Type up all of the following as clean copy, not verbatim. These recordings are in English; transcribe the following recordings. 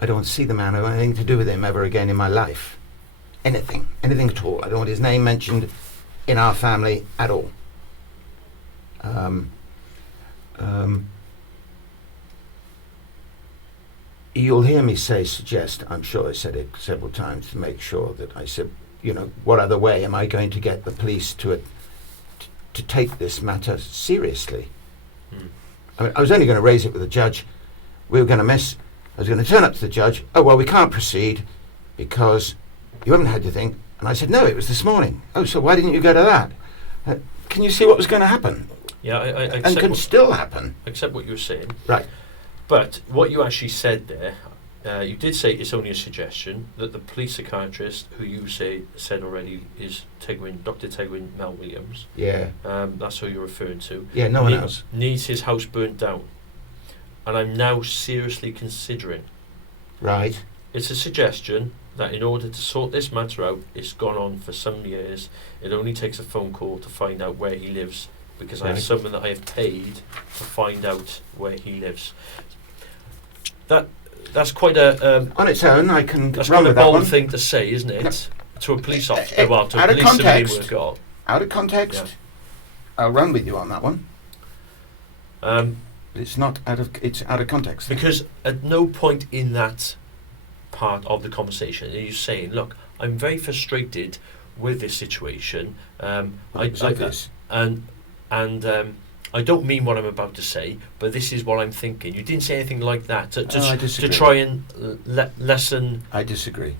I don't want to see the man. I don't want anything to do with him ever again in my life. Anything at all. I don't want his name mentioned in our family at all. You'll hear me suggest, I'm sure I said it several times to make sure that I said, what other way am I going to get the police to take this matter seriously? I mean, I was only going to raise it with the judge. I was going to turn up to the judge. Oh, well, we can't proceed because you haven't had your thing. And I said, no, it was this morning. Oh, so why didn't you go to that? Can you see what was going to happen? Yeah, I accept and can still happen. Accept what you were saying. Right. But what you actually said there, you did say it's only a suggestion that the police psychiatrist, who you said already is Dr. Tegwin Mel Williams. Yeah. That's who you're referring to. Yeah, no one else. Needs his house burnt down. And I'm now seriously considering. Right. It's a suggestion that in order to sort this matter out, it's gone on for some years. It only takes a phone call to find out where he lives, because I have someone that I have paid to find out where he lives. That's quite a on its own. I can that's run quite a with that bold one. thing to say, isn't it? No. To a police officer, to out a police context. civilian. Out of context. Yeah. I'll run with you on that one. It's out of context. Because at no point in that part of the conversation are you saying, look, I'm very frustrated with this situation. I don't mean what I'm about to say, but this is what I'm thinking. You didn't say anything like that to try and lessen. I disagree.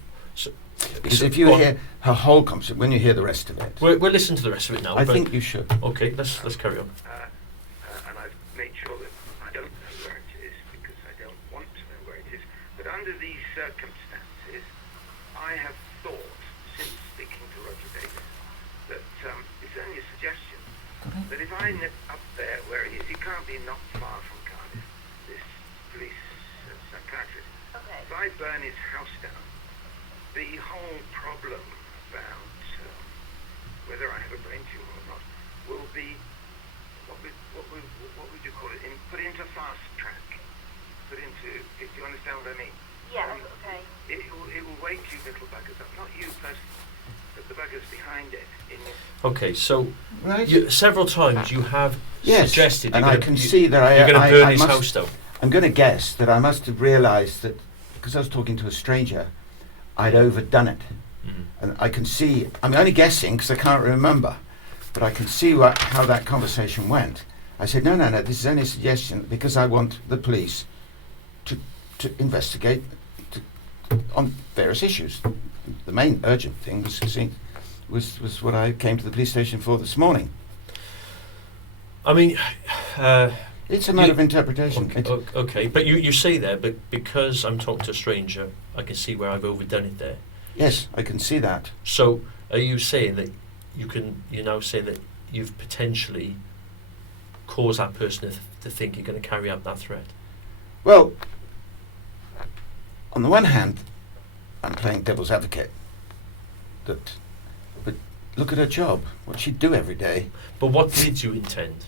Because if you hear her whole conversation, when you hear the rest of it, we'll listen to the rest of it now. I think you should. Okay, let's carry on. And I've made sure that I don't know where it is because I don't want to know where it is. But under these circumstances, I have thought, since speaking to Roger Davis, that it's only a suggestion. That if I nip up there where he is, he can't be not far from Cardiff, this police psychiatrist. Okay. If I burn his house down, the whole problem about whether I have a brain tumor or not will be, what would you call it, put into fast track. Put into, if you understand what I mean. Yeah, okay. It will wake you little buggers up, not you personally, but the buggers behind it. Okay, so right. Several times you have suggested, and I can see that you're going to burn his house down. I'm going to guess that I must have realised that because I was talking to a stranger, I'd overdone it, and I can see. I'm only guessing because I can't remember, but I can see how that conversation went. I said, no, this is only a suggestion because I want the police to investigate on various issues. The main urgent thing was what I came to the police station for this morning. I mean, it's a matter of interpretation. Okay, but you say there, but because I'm talking to a stranger, I can see where I've overdone it there. Yes, I can see that. So, are you saying that you're now saying that you've potentially caused that person to think you're going to carry out that threat? Well, on the one hand, I'm playing devil's advocate. But look at her job, what she'd do every day. But what did you intend?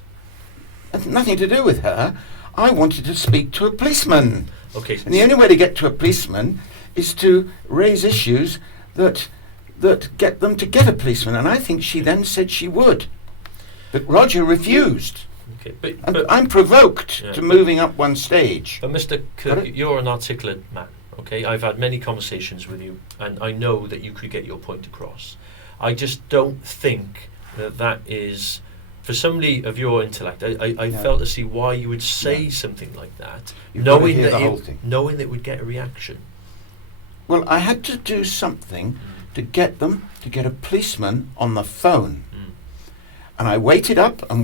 It had nothing to do with her. I wanted to speak to a policeman. Okay. And the only way to get to a policeman is to raise issues that get them to get a policeman. And I think she then said she would. But Roger refused. Okay, but I'm provoked to moving up one stage. But Mr. Kirk, you're an articulate man. Okay, I've had many conversations with you, and I know that you could get your point across. I just don't think that is, for somebody of your intellect, I fail to see why you would say something like that, knowing that it would get a reaction. Well, I had to do something to get a policeman on the phone. And I waited up, and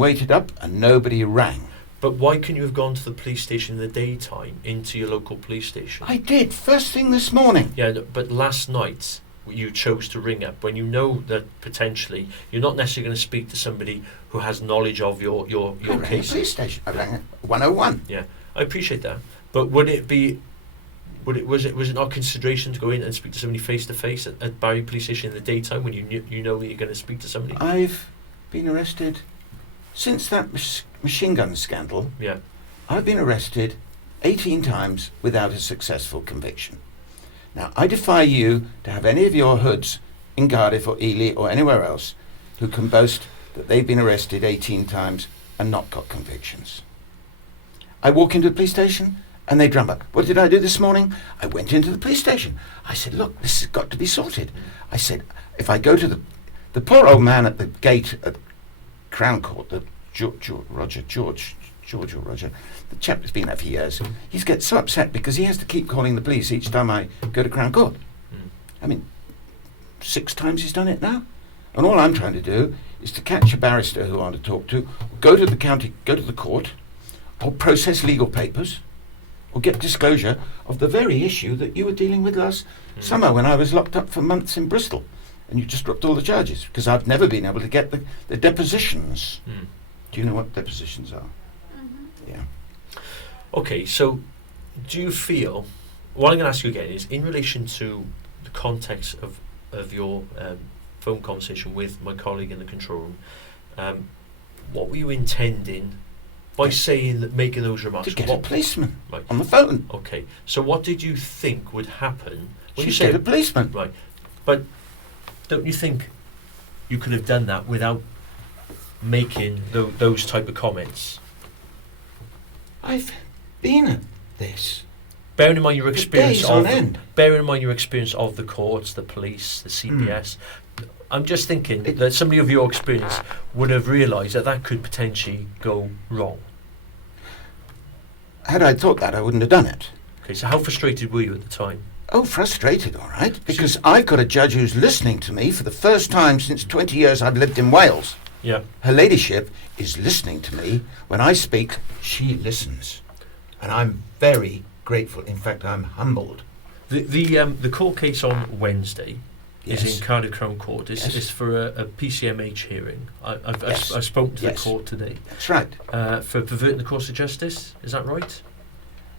nobody rang. But why couldn't you have gone to the police station in the daytime, into your local police station? I did, first thing this morning. Yeah, but last night you chose to ring up when you know that potentially you're not necessarily going to speak to somebody who has knowledge of your case. Police station. I rang 101. Yeah, I appreciate that. But was it not consideration to go in and speak to somebody face to face at Barry Police Station in the daytime when you know that you're going to speak to somebody? I've been arrested since that machine gun scandal. Yeah, I've been arrested 18 times without a successful conviction. Now, I defy you to have any of your hoods in Cardiff or Ely or anywhere else who can boast that they've been arrested 18 times and not got convictions. I walk into the police station and they drum up. What did I do this morning? I went into the police station. I said, look, this has got to be sorted. I said, if I go to the poor old man at the gate at Crown Court, the George, the chap that's been there for years, he gets so upset because he has to keep calling the police each time I go to Crown Court. I mean, 6 times he's done it now. And all I'm trying to do is to catch a barrister who I want to talk to, go to the court, or process legal papers, or get disclosure of the very issue that you were dealing with last summer when I was locked up for months in Bristol. And you just dropped all the charges, because I've never been able to get the depositions. Do you know what depositions are? Yeah. Okay, so do you feel, what I'm going to ask you again is, in relation to the context of your phone conversation with my colleague in the control room, what were you intending by saying that, making those remarks? To get a policeman Right. on the phone. Okay, so what did you think would happen when you She'd get a said, policeman. right, but don't you think you could have done that without making those type of comments? I've been at this. Bearing in mind your experience days on end. bearing in mind your experience of the courts, the police, the CPS, I'm just thinking that somebody of your experience would have realised that could potentially go wrong. Had I thought that, I wouldn't have done it. Okay, so how frustrated were you at the time? Oh, frustrated, all right, because I've got a judge who's listening to me for the first time since 20 years I've lived in Wales. Yeah. Her ladyship is listening to me. When I speak, she listens. And I'm very grateful. In fact, I'm humbled. The court case on Wednesday Yes. is in Cardiff Crown Court. It's, Yes. it's for a PCMH hearing. Yes. I've spoken to Yes. the court today. That's right. For perverting the course of justice, is that right?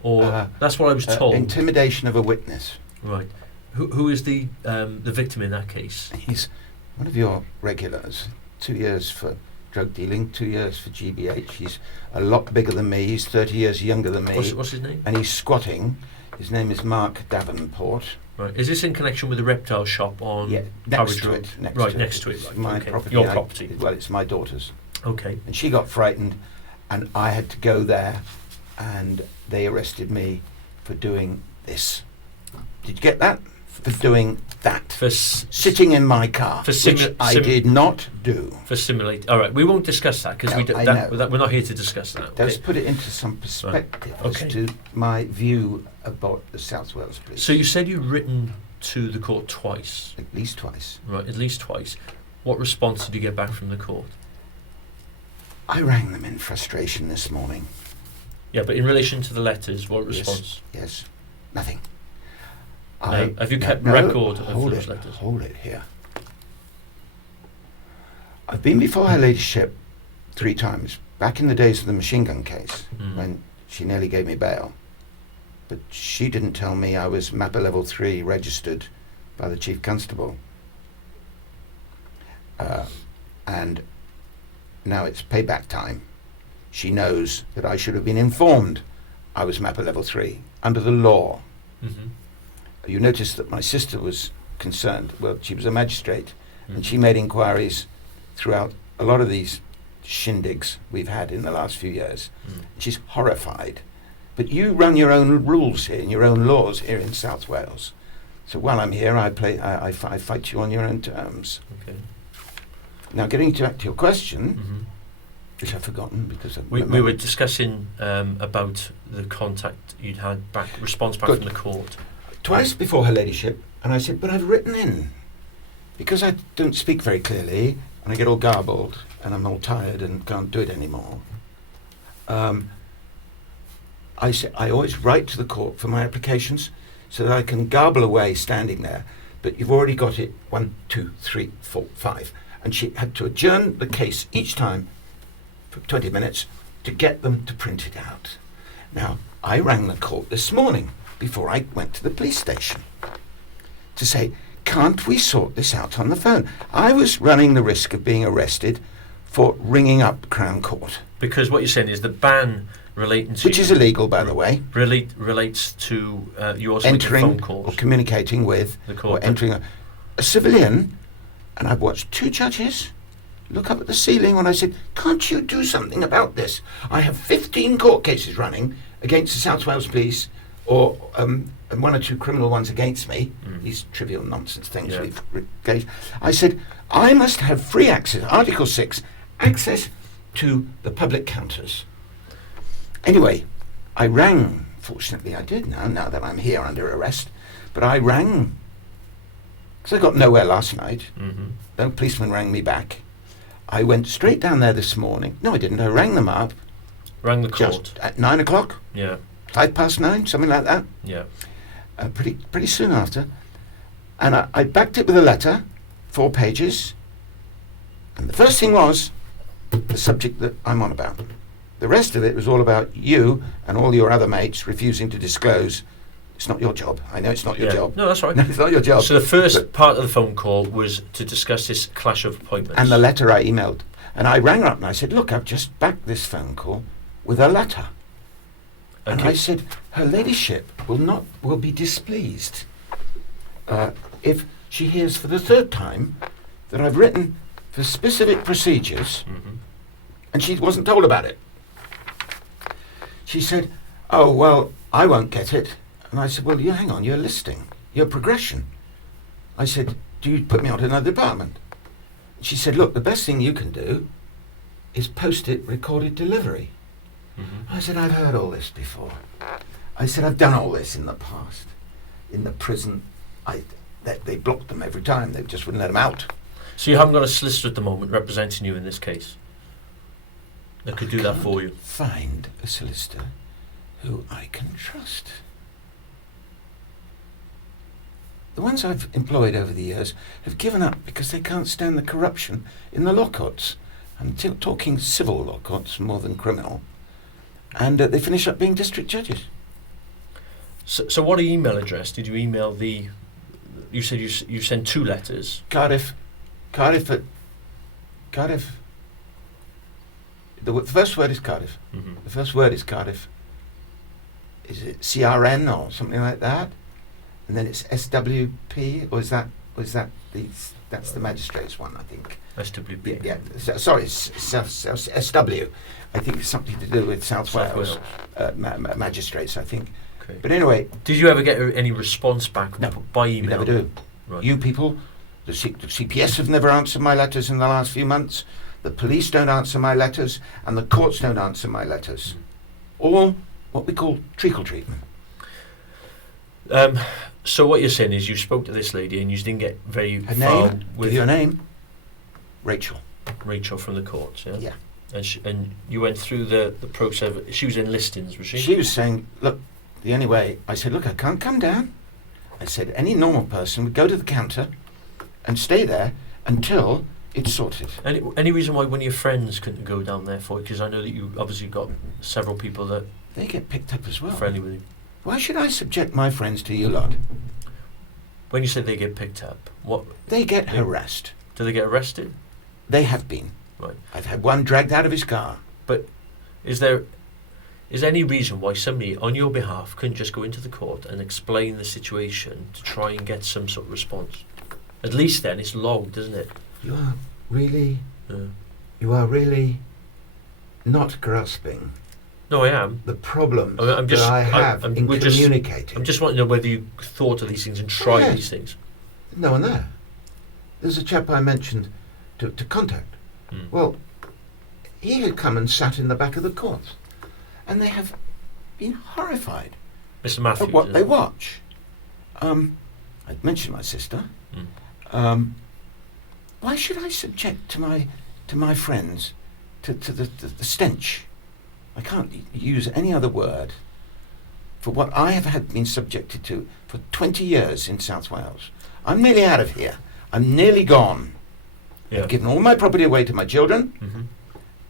Or Uh, that's what I was told. Intimidation of a witness. Right. Who is the victim in that case? He's one of your regulars. 2 years for drug dealing, 2 years for GBH. He's a lot bigger than me. He's 30 years younger than me. What's his name? And he's squatting. His name is Mark Davenport. Right. Is this in connection with the reptile shop on Yeah, Carriage next to Road? it. Next to it. It's Right. my Okay. property. Your property. Well, it's my daughter's. Okay. And she got frightened, and I had to go there, and they arrested me for doing this. Did you get that? For doing that. For Sitting in my car, For which I did not do. simulate. All right. We won't discuss that because No, I know. we're not here to discuss that. Does Okay. put it into some perspective Okay. as to my view about the South Wales Police. So you said you'd written to the court twice. At least twice. Right. At least twice. What response did you get back from the court? I rang them in frustration this morning. Yeah, but in relation to the letters, what response? Yes. Nothing. No. Have you kept record of hold those it, letters? Hold it here. I've been before Her Ladyship 3 times, back in the days of the machine gun case, when she nearly gave me bail. But she didn't tell me I was MAPA Level 3 registered by the Chief Constable. And now it's payback time. She knows that I should have been informed I was MAPA Level 3 under the law. Mm-hmm. You notice that my sister was concerned. Well, she was a magistrate, and she made inquiries throughout a lot of these shindigs we've had in the last few years. She's horrified. But you run your own rules here and your own laws here in South Wales. So while I'm here, I fight you on your own terms. Okay. Now, getting back to your question, Mm-hmm. which I've forgotten because We were discussing about the contact you'd had response back Good. from the court. Twice before Her Ladyship, and I said, but I've written in. Because I don't speak very clearly, and I get all garbled, and I'm all tired and can't do it anymore. I always write to the court for my applications so that I can garble away standing there. But you've already got it 1, 2, 3, 4, 5. And she had to adjourn the case each time for 20 minutes to get them to print it out. Now, I rang the court this morning before I went to the police station to say, can't we sort this out on the phone? I was running the risk of being arrested for ringing up Crown Court. Because what you're saying is the ban Relating to which is illegal, by the way. Relates to yours making Entering phone or calls. communicating with The court. or entering a civilian. And I've watched 2 judges look up at the ceiling when I said, can't you do something about this? I have 15 court cases running against the South Wales Police, or and 1 or 2 criminal ones against me, these trivial nonsense things Yeah. we've engaged. I said, I must have free access, Article 6, access to the public counters. Anyway, I rang, fortunately I did now that I'm here under arrest, but I rang, because I got nowhere last night. Mm-hmm. No policeman rang me back. I went straight down there this morning. No, I didn't. I rang them up Rang the court. just at 9 o'clock, Yeah. 9:05, something like that. Yeah. Pretty soon after. And I backed it with a letter, 4 pages. And the first thing was the subject that I'm on about. The rest of it was all about you and all your other mates refusing to disclose. It's not your job. I know it's not your Yeah. job. No, that's right. No, it's not your job. So the first But- part of the phone call was to discuss this clash of appointments. and the letter I emailed. And I rang her up and I said, look, I've just backed this phone call with a letter. And Okay. I said, her ladyship will be displeased if she hears for the 3rd time that I've written for specific procedures, Mhm. and she wasn't told about it. She said, oh, well, I won't get it. And I said, well, you hang on, you're listing, you're progression. I said, do you put me onto another department? She said, look, the best thing you can do is post it recorded delivery. Mhm. I said, I've heard all this before. I said, I've done all this in the past. In the prison, they blocked them every time. They just wouldn't let them out. So you haven't got a solicitor at the moment representing you in this case that could do that for you? Find a solicitor who I can trust. The ones I've employed over the years have given up because they can't stand the corruption in the law courts. I'm talking civil law courts more than criminal. And they finish up being district judges. So what email address did you email the... You said you sent 2 letters. Cardiff. The first word is Cardiff. Mm-hmm. The first word is Cardiff. Is it CRN or something like that? And then it's SWP, or is that that's the magistrate's one, I think. SWP. Yeah. Sorry, it's SW. I think it's something to do with South Wales magistrates, I think. Okay. But anyway, Did you ever get any response back No, by you email? never do. Right. You people, the CPS have never answered my letters in the last few months. The police don't answer my letters, and the courts don't answer my letters. All what we call treacle treatment. So what you're saying is you spoke to this lady and you didn't get very Her far name? with Give you a name? Rachel. Rachel from the courts, yeah? Yeah. And you went through the process. She was in listings, was she? She was saying, look, the only way, I said, look, I can't come down. I said, any normal person would go to the counter and stay there until it's sorted. Any reason why one of your friends couldn't go down there for you? Because I know that you obviously got several people that They get picked up as are well. friendly with you. Why should I subject my friends to you lot? When you say they get picked up, what They get Yeah. harassed. do they get arrested? They have been. Right. I've had one dragged out of his car. Is there any reason why somebody on your behalf couldn't just go into the court and explain the situation to try and get some sort of response? At least then it's logged, isn't it? You are really, Yeah. you are really not grasping No, I am. the problems I'm just- that I have I'm- in we're just- communicating. I'm just wanting to know whether you thought of these things and tried yes. these things. No one there. There's a chap I mentioned to contact. Mm. Well, he had come and sat in the back of the court, and they have been horrified Mr. Matthews. at what isn't they it? watch. I'd mentioned my sister. Mm. Why should I subject to my friends to the stench? I can't use any other word for what I have been subjected to for 20 years in South Wales. I'm nearly out of here. I'm nearly gone. Yeah. I've given all my property away to my children, Mm-hmm.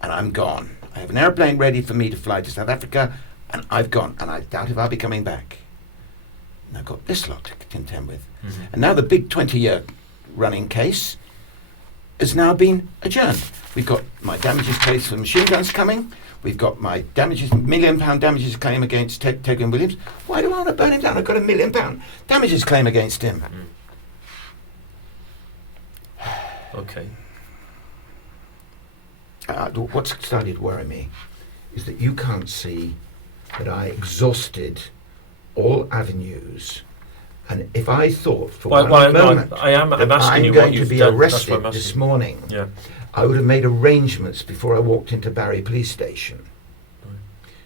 and I'm gone. I have an airplane ready for me to fly to South Africa, and I've gone, and I doubt if I'll be coming back. And I've got this lot to contend with. Mm-hmm. And now the big 20-year running case, has now been adjourned. We've got my damages case for machine guns coming. We've got my damages, £1 million damages claim against Ted and Williams. Why do I want to burn him down? I've got £1 million damages claim against him. Okay. What's started to worry me is that you can't see that I exhausted all avenues, and if I thought for one moment I'm that asking I'm you going what to you've be done, arrested this morning, Yeah. I would have made arrangements before I walked into Barry Police Station.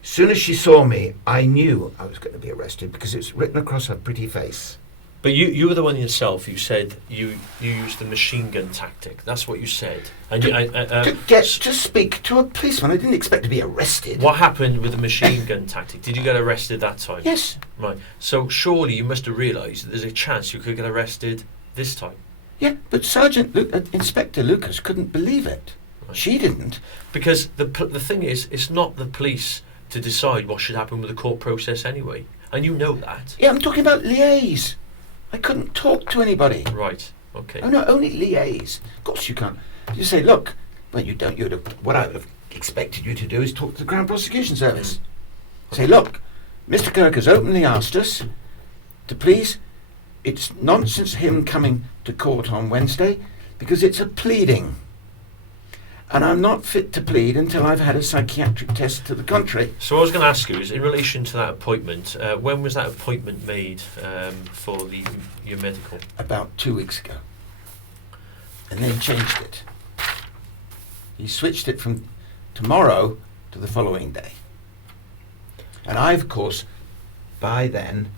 As soon as she saw me, I knew I was going to be arrested because it's written across her pretty face. But you were the one yourself who said you used the machine gun tactic. That's what you said. And To speak to a policeman, I didn't expect to be arrested. what happened with the machine gun tactic? Did you get arrested that time? Yes. Right. So surely you must have realised that there's a chance you could get arrested this time. Yeah, but Inspector Lucas couldn't believe it. Right. She didn't. Because the thing is, it's not the police to decide what should happen with the court process anyway. And you know that. Yeah, I'm talking about liaise. I couldn't talk to anybody. Right. Okay. Oh no, only liaise. Of course you can't. You say, look, well you don't. What I would have expected you to do is talk to the Crown Prosecution Service. Say, look, Mr. Kirk has openly asked us to please. It's nonsense him coming to court on Wednesday because it's a pleading. And I'm not fit to plead until I've had a psychiatric test to the contrary. So what I was going to ask you is, in relation to that appointment, when was that appointment made for your medical? About 2 weeks ago. And then changed it. He switched it from tomorrow to the following day. And I, of course, by then,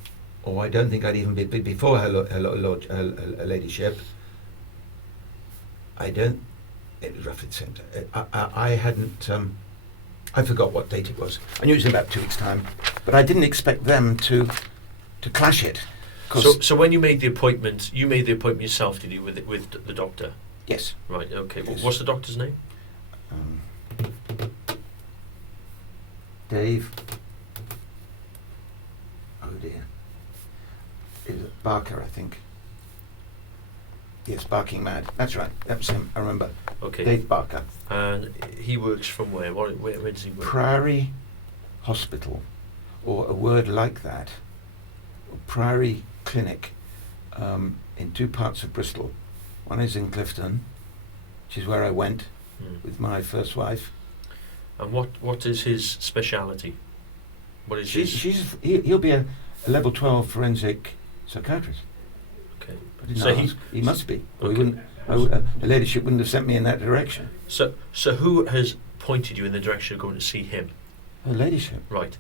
or I don't think I'd even be before her ladyship, it was roughly the same time. I hadn't, I forgot what date it was. I knew it was in about 2 weeks' time, but I didn't expect them to clash it. So when you made the appointment yourself, did you, with the doctor? Yes. Right, okay. Yes. What's the doctor's name? Dave. Oh dear. Is it Barker, I think? Yes, Barking Mad. That's right. That was him. I remember. Okay. Dave Barker. And he works from where? Where does he work? Priory Hospital, or a word like that. Priory Clinic, in 2 parts of Bristol. One is in Clifton, which is where I went with my first wife. And what is his speciality? What is He'll be a level 12 forensic psychiatrist. Okay. I didn't So ask. He must be. Or he Okay. wouldn't. The ladyship wouldn't have sent me in that direction. So who has pointed you in the direction of going to see him? Her ladyship. Right.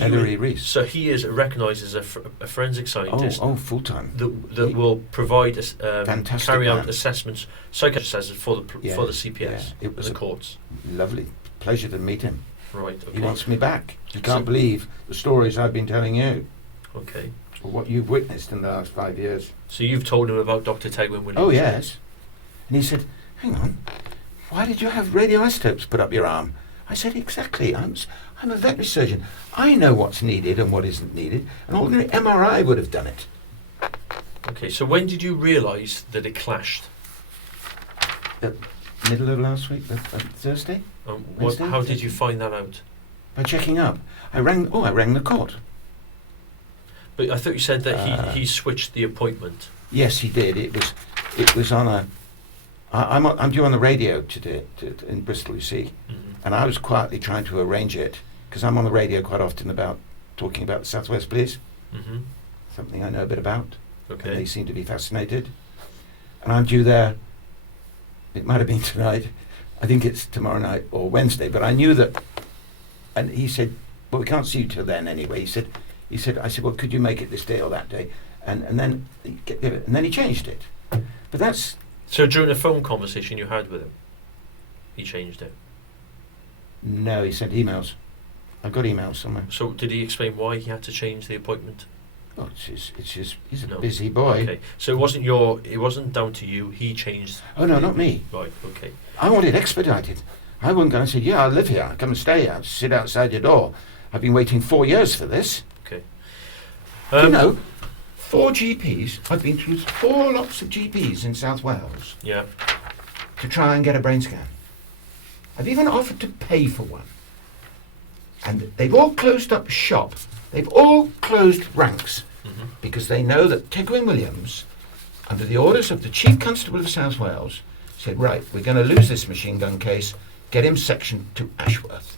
Ellery Rees. So he is recognised as a forensic scientist. Oh, full time. That will provide Fantastic carry out man. assessments, psychiatrist assessments for the CPS Yeah. It and was the a courts. lovely pleasure to meet him. Right. Okay. He wants me back. You can't So- believe the stories I've been telling you, Okay. or what you've witnessed in the last 5 years. So you've told him about Dr. Tegwin Williams? Oh yes. And he said, "Hang on, why did you have radioisotopes put up your arm?" I said, "Exactly. I'm a veterinary surgeon. I know what's needed and what isn't needed. An ordinary MRI would have done it." Okay. So when did you realise that it clashed? Middle of last week, Thursday, Wednesday, How did Thursday? you find that out? by checking up. I rang the court. But I thought you said that he switched the appointment. Yes, he did. It was on a. I'm due on the radio today in Bristol, you see, and I was quietly trying to arrange it because I'm on the radio quite often about talking about the South West Police, something I know a bit about. Okay. And they seem to be fascinated, and I'm due there. It might have been tonight. I think it's tomorrow night or Wednesday. But I knew that, and he said, "Well, we can't see you till then anyway." I said, "Well, could you make it this day or that day?" And then he changed it. But that's. So during a phone conversation you had with him, he changed it. No, he sent emails. I've got emails somewhere. So did he explain why he had to change the appointment? Well, he's a No. busy boy. Okay. So it wasn't down to you. He changed. Oh no, not me. Right. Okay. I want it expedited. I wasn't going to say, "Yeah, I live here. Come and stay here. Sit outside your door. I've been waiting 4 years for this." Okay. 4 GPs. I've been through 4 lots of GPs in South Wales. Yeah. to try and get a brain scan. I've even offered to pay for one. And they've all closed up shop. They've all closed ranks because they know that Tegwin Williams, under the orders of the Chief Constable of South Wales, said, right, we're going to lose this machine gun case, get him sectioned to Ashworth.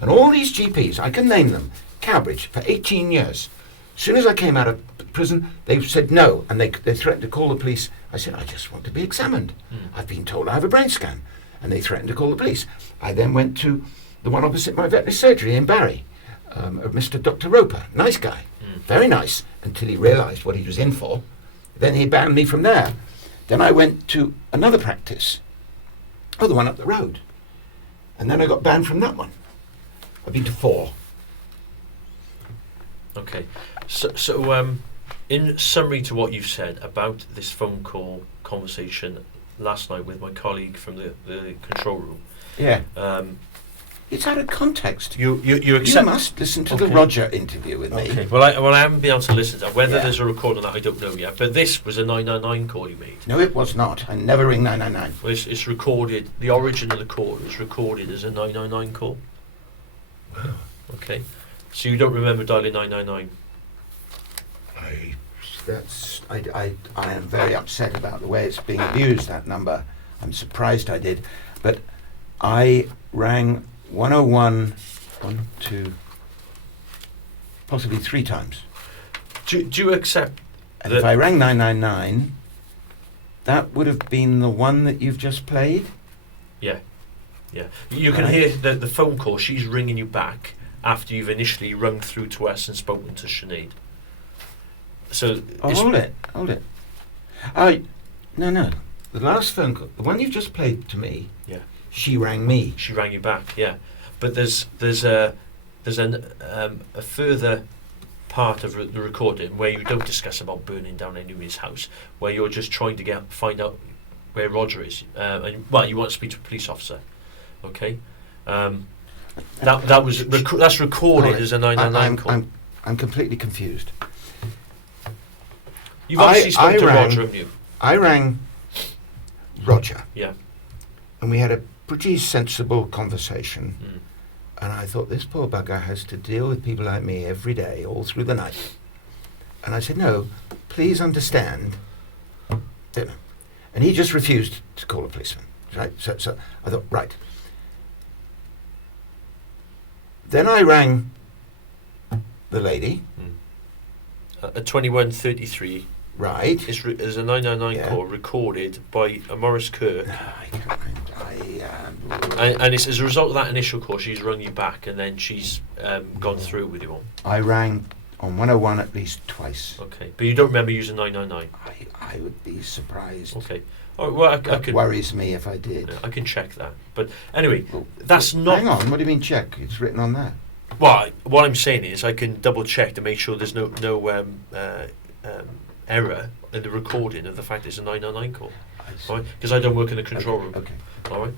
And all these GPs, I can name them, Cowbridge, for 18 years. As soon as I came out of prison, they said no, and they threatened to call the police. I said, I just want to be examined. I've been told I have a brain scan. And they threatened to call the police. I then went to the one opposite my veterinary surgery in Barry, Mr. Dr. Roper, nice guy, very nice, until he realised what he was in for. Then he banned me from there. Then I went to another practice, the one up the road, and then I got banned from that one. I've been to 4. Okay, so in summary to what you've said about this phone call conversation last night with my colleague from the control room. Yeah. It's out of context. You You must listen to the Roger interview with me. Okay. Well, I haven't been able to listen to that. Whether Yeah. there's a recording of that, I don't know yet. But this was a 999 call you made. No, it was not. I never ring 999. Well, it's recorded. The origin of the call was recorded as a 999 call. Wow. Okay. So you don't remember dialing 999? I am very upset about the way it's being abused, that number. I'm surprised I did. But I rang 101, 1, 2, possibly 3 times. Do you accept And if I rang 999, that would have been the one that you've just played? Yeah. You can Right. hear the phone call. She's ringing you back after you've initially rung through to us and spoken to Sinead. So Hold it. No. The last phone call, the one you've just played to me, Yeah. she rang me. She rang you back, yeah. But there's a further part of the recording where you don't discuss about burning down anybody's house, where you're just trying to find out where Roger is, and you want to speak to a police officer, okay? That's recorded as a 999 call. I'm completely confused. You've obviously spoken to rang- Roger, haven't you? I rang Roger, Yeah. and we had a pretty sensible conversation. Mm. And I thought, this poor bugger has to deal with people like me every day, all through the night. And I said, no, please understand. And he just refused to call a policeman. Right? So I thought, right. Then I rang the lady. At 21:33, Right. is a 999 call recorded by Maurice Kirk. No, I can't. And it's as a result of that initial call, she's rung you back, and then she's gone through with you all. I rang on 101 at least twice. Okay, but you don't remember using 999. I would be surprised. Okay. All right, well, I That could. worries me if I did. Yeah, I can check that. But anyway, Well, that's not. Hang on. What do you mean check? It's written on there. Well, what I'm saying is I can double check to make sure there's no error in the recording of the fact it's a 999 call. Right? Because I don't work in the control room. Okay. All right.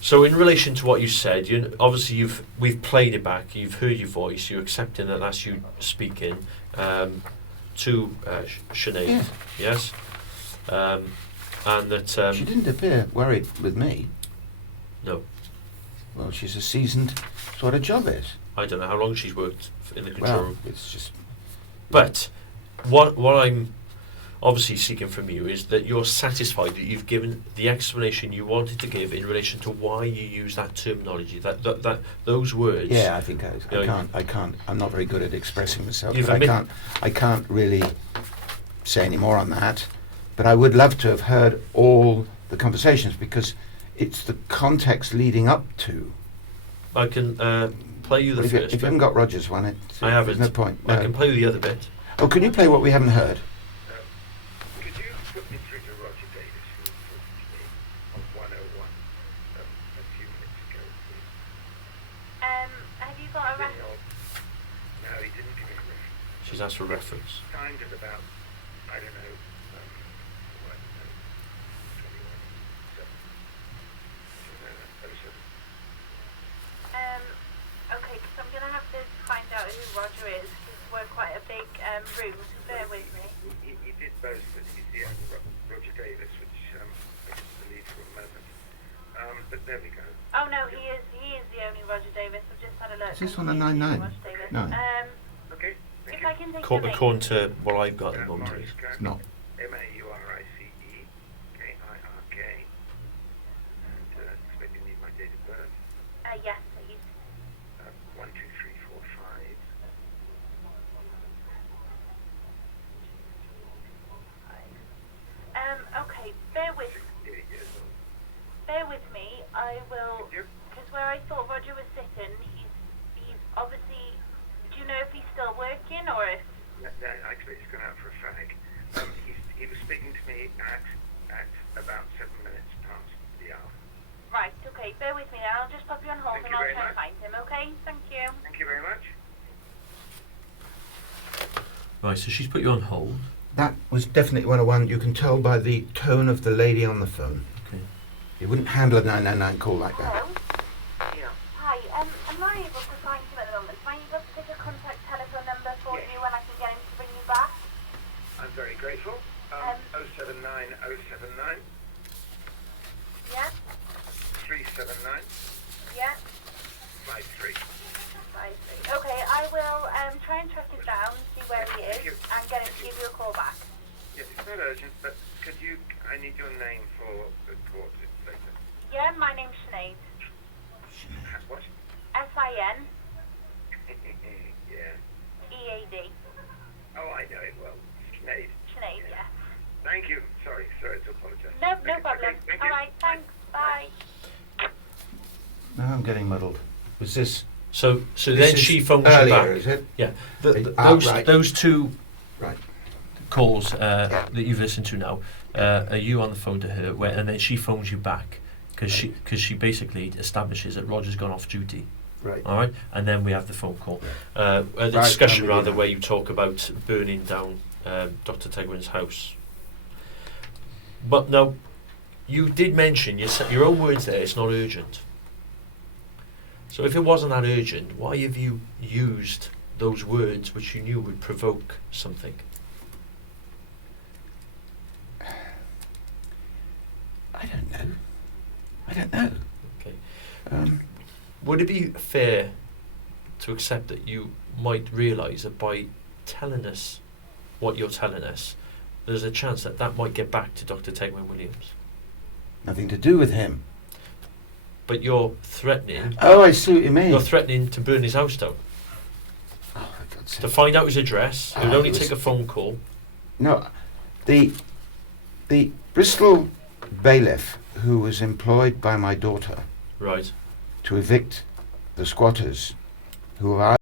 So in relation to what you said, obviously we've played it back. You've heard your voice. You're accepting that that's you speaking to Sinead. Yeah. Yes. And that She didn't appear worried with me. no, Well, she's a seasoned. That's what her job is. I don't know how long she's worked in the control Well, room. it's just. But what I'm obviously seeking from you is that you're satisfied that you've given the explanation you wanted to give in relation to why you use that terminology, that those words. Yeah, I think I know, can't. I'm not very good at expressing myself. You've But I can't really say any more on that. But I would love to have heard all the conversations because it's the context leading up to. I can play you the If first you bit. haven't got Rogers one, I haven't. There's no point. I No. can play you the other bit. Oh, can you play what we haven't heard? Could you put me through to Roger Davis, who was talking to me on 101 a few minutes ago, please? Have you got a Didn't reference? know- No, he didn't give me a reference. She's asked for reference. Timed at about, I don't know, 21, 7. Okay, because I'm going to have to find out who Roger is, because we're quite a big room, so bear with me. He did both, but he's the only Roger Davis, which I just There we go. Oh no, he is the only Roger Davis. I've just had a look. Is this on He the is the 99? Roger Davis. No. Okay, thank If you. I can take your name. According to what I've got at the moment. Maurice Kirk. It's not. Maurice Kirk. And expect you need my date of birth. Yes, please. 1, 2, 3, 4, 5. Okay, bear with 68 years old. me. I will, Yep. because where I thought Roger was sitting, he's obviously. Do you know if he's still working or if? I expect he's gone out for a fag. He was speaking to me at about 7 minutes past the hour. Right. Okay, bear with me. I'll just pop you on hold Thank and you I'll very try and much. find him. Okay. Thank you. Thank you very much. Right, so she's put you on hold. That was definitely 101. You can tell by the tone of the lady on the phone. Okay. You wouldn't handle a 999 call like that. Hello. Yeah. Hi. I'm not able to find him at the moment. Am I able to take a contact telephone number for Yes. you and I can get him to bring you back? I'm very grateful. 079079 Yeah. 379 Yeah. 53. Okay, I will try and track him down, see where he Thank you. is, and get him to give you a call back. Yes, it's not urgent, but I need your name for the court later. Yeah, my name's Sinead. What? SINEAD. Yeah. Oh, I know it well. Sinead. Sinead, yeah. Thank you. Sorry to apologise. No Okay, problem. thank you. Alright, thanks. Bye. Now I'm getting muddled. Was this So this then is she phones earlier, you back. is it? Yeah. Right. Those two Right. calls that you've listened to now, are you on the phone to her, and then she phones you back because she basically establishes that Roger's gone off duty. Right. All right, and then we have the phone call, the Right, discussion I'm with you rather, now. where you talk about burning down Dr. Tegwin's house. But now, you did mention your own words there. It's not urgent. So if it wasn't that urgent, why have you used those words which you knew would provoke something? I don't know. Okay. Would it be fair to accept that you might realise that by telling us what you're telling us, there's a chance that that might get back to Dr. Tegwin Williams? Nothing to do with him. But you're threatening. Oh, I see what you mean. You're threatening to burn his house down. Oh, for God's To sake. find out his address. It would Oh, only it was- take a phone call. No, the Bristol bailiff who was employed by my daughter Right. to evict the squatters who have